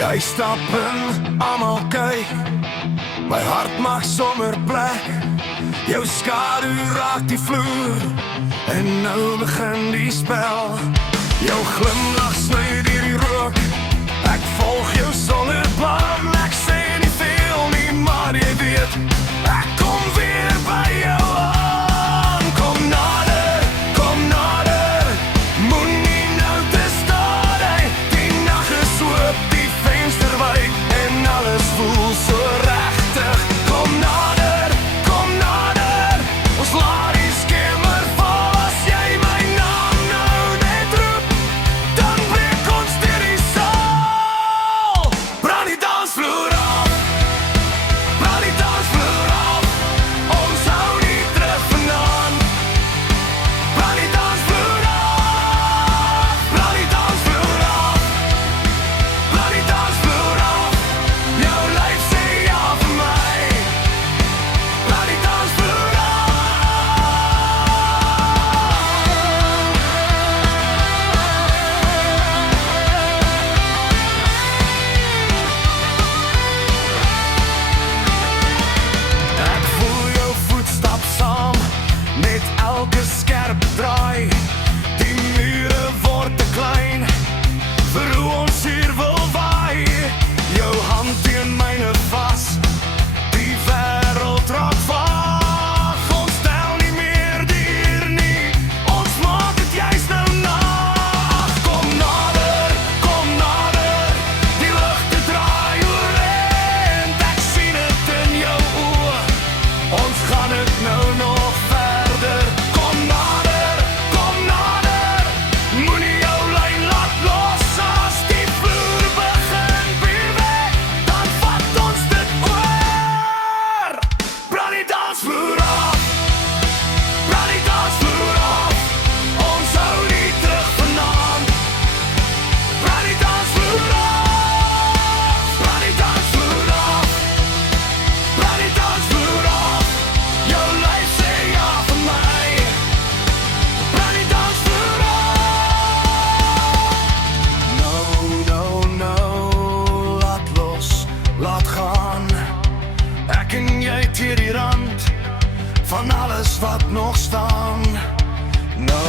Jy stap in, almal kyk, my hart maak sommer plek. Jou skadu raak die vloer, en nou begin die spel. Jou glimlach sny deur die rook, ek volg jou sonder plan. Ek sê nie veel nie, maar jy weet, ek kom weer by jou aan. Kom nader, moenie nou te staar, die nag is oop, die venster wyd, en alles voel so regtig. Kom nader, ons laat die skemer val. As jy my naam nou net roep, dan breek ons deur die saal. Brand die dansvloer af, brand die dansvloer af, ons hou nie terug vanaand. Brand die dansvloer af, brand die dansvloer af, brand die dansvloer af, jou lyf sê ja vir my. Brand die dansvloer af. Ek voel jou voetstap saam, met elke skerp draai. Die mure word te klein, vir hoe ons hier wil waai. Jou hand teen myne vas, die wêreld raak vaag. Ons tel nie meer die uur nie, ons maak dit juist nou nag. Kom nader, die ligte draai oorend. Ek sien het in jou oë, ons gaan het nou nog verder. Kom nader, moenie jou lyn laat los. As die vloer begin beweeg, dan vat ons dit oor. Brand die dansvloer af, brand die dansvloer af, ons hou nie terug vanaand. Brand die dansvloer af, brand die dansvloer af, brand die dansvloer af, jou lyf sê ja vir my. Brand die dansvloer af. No, laat los, laat gaan. Ek en jy teer die rand van alles wat nog staan. No,